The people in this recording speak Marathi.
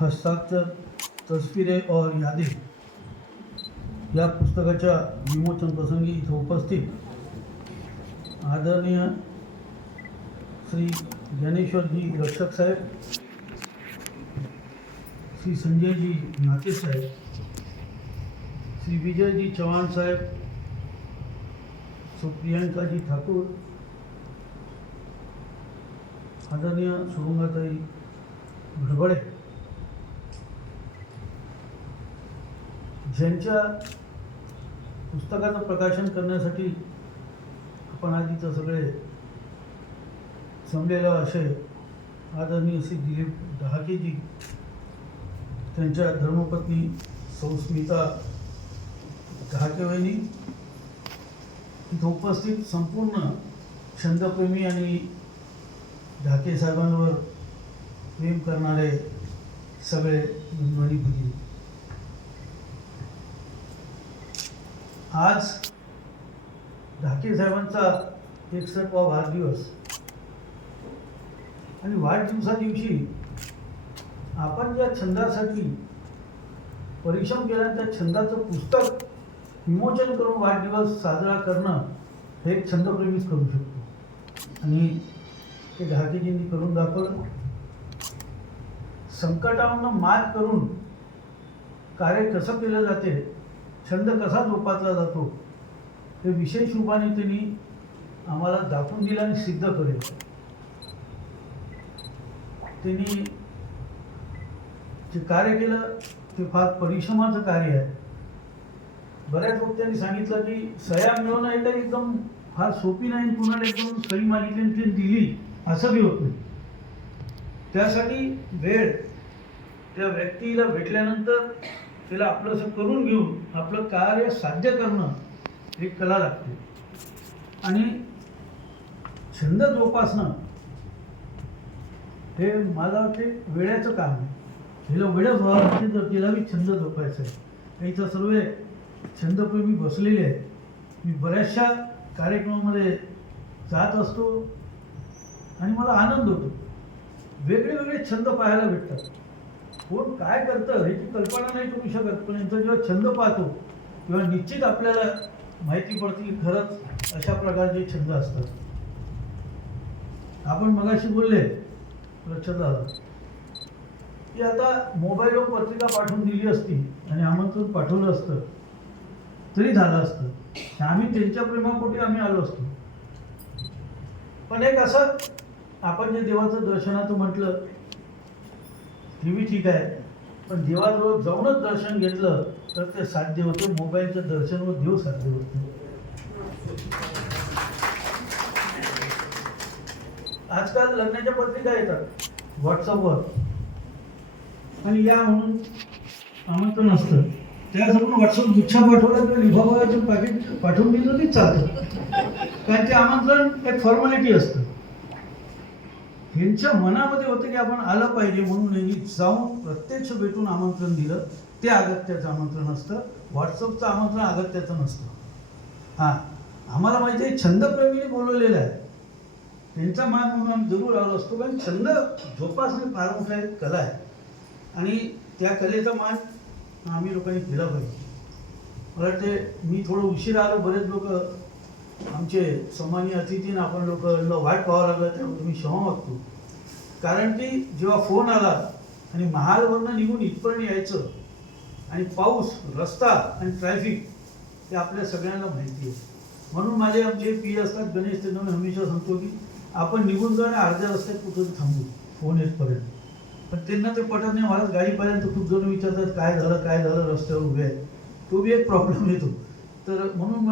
हस्ताक्षर तस्वीरें और यादें या पुस्तकाच्या विमोचन प्रसंगी इथं उपस्थित आदरणीय श्री ज्ञानेश्वरजी रक्षक साहेब, श्री संजयजी नाते साहेब, श्री विजयजी चौहान साहेब, प्रियंकाजी ठाकूर, आदरणीय शुभंगाताई भडबडे, ज्यांच्या पुस्तकाचं प्रकाशन करण्यासाठी आपण आज इथं सगळे जमलेलो असे आदरणीय श्री दिलीप डहाकेजी, त्यांच्या धर्मपत्नी सौ स्मिता डहाकेवहिनी, इथं उपस्थित संपूर्ण छंदप्रेमी आणि ढाके साहेबांवर प्रेम करणारे सगळे बंधू भगिनी, आज ढाके साहेबांचा 61वा वाढदिवस आणि वाढदिवसा दिवशी आपण ज्या छंदासाठी परिश्रम केला त्या छंदाचं पुस्तक विमोचन करून वाढदिवस साजरा करणं हे एक छंदप्रेमीच करू शकतो आणि ते ढाकेजींनी करून दाखवलं. संकटांना मात करून कार्य कसं केलं जाते, छंद कसा जोपासला जातो हे विशेष रूपाने त्यांनी आम्हाला दाखवून दिलं आणि सिद्ध करेल. त्यांनी जे कार्य केलं ते फार परिश्रमाचं कार्य आहे. बऱ्याच वक्त्यांनी सांगितलं की सह्या मिळवणं हे काही एकदम फार सोपी नाही, कुणाला एकदम सही मागितली दिली असं बी होत नाही. त्यासाठी वेळ त्या व्यक्तीला भेटल्यानंतर त्याला आपलंसं करून घेऊन आपलं कार्य साध्य करणं ही कला लागते आणि छंद जोपासणं हे मला वाटते वेळाचं काम आहे. हिला वेळच व्हावं लागते तर तिला बी छंद जोपायचा आहे. इथं सर्व छंदप्रेमी बसलेले आहेत. मी बऱ्याचशा कार्यक्रमामध्ये जात असतो आणि मला आनंद होतो. वेगळे वेगळे छंद पाहायला भेटतात. कोण काय करतं ह्याची कल्पना नाही करू शकत, पण यांचा जेव्हा छंद पाहतो तेव्हा निश्चित आपल्याला माहिती पडते की खरंच अशा प्रकारचे छंद असतात. आपण मगाशी बोलले लक्षात आलं की आता मोबाईलवर पत्रिका पाठवून दिली असती आणि आमंत्रण पाठवलं असतं तरी झालं असतं. आम्ही त्यांच्या प्रेमापोटी आम्ही आलो असतो. पण एक असं आपण जे देवाचं दर्शनाचं म्हटलं ते बी ठीक आहे, पण देवाजवळ जाऊनच दर्शन घेतलं तर ते साध्य होते. मोबाईलचं दर्शन व देव साध्य होते. आजकाल लग्नाच्या पत्रिका येतात व्हॉट्सअपवर आणि या म्हणून आमंत्रण असतं. त्यासमोर व्हॉट्सअप गुच्छा पाठवला किंवा लिफाफाचं पाकिट पाठवून दिलं तरी चालतं, कारण ते आमंत्रण एक फॉर्मॅलिटी असतं. यांच्या मनामध्ये होतं की आपण आलं पाहिजे म्हणून यांनी जाऊन प्रत्यक्ष भेटून आमंत्रण दिलं. ते अगत्याचं आमंत्रण असतं. व्हॉट्सअपचं आमंत्रण अगत्याचं नसतं. हां, आम्हाला माहिती आहे छंदप्रेमीने बोलवलेलं आहे, त्यांचा मान म्हणून आम्ही जरूर आलो असतो. कारण छंद जोपासणे फार मोठा एक कला आहे आणि त्या कलेचा मान आम्ही लोकांनी केला पाहिजे. मला वाटते मी थोडं उशीर आलो. बरेच लोक आमचे सन्माननीय अतिथींना आपण लोकांना वाट पाहावं लागलं, त्यामुळे मी क्षमा मागतो. कारण की जेव्हा फोन आला आणि महालवरनं निघून इथपर्यंत यायचं आणि पाऊस, रस्ता आणि ट्रॅफिक हे आपल्या सगळ्यांना माहिती आहे. म्हणून माझे आमचे पी असतात गणेश, त्यांना मी हमेशा सांगतो की आपण निघून जाणं अर्ध्या रस्त्यात कुठं थांबू फोन येतपर्यंत. पण त्यांना ते पटत नाही. मला गाडीपर्यंत खूप जण विचारतात काय झालं रस्त्यावर उभे आहे. तो बी एक प्रॉब्लेम येतो. तर म्हणून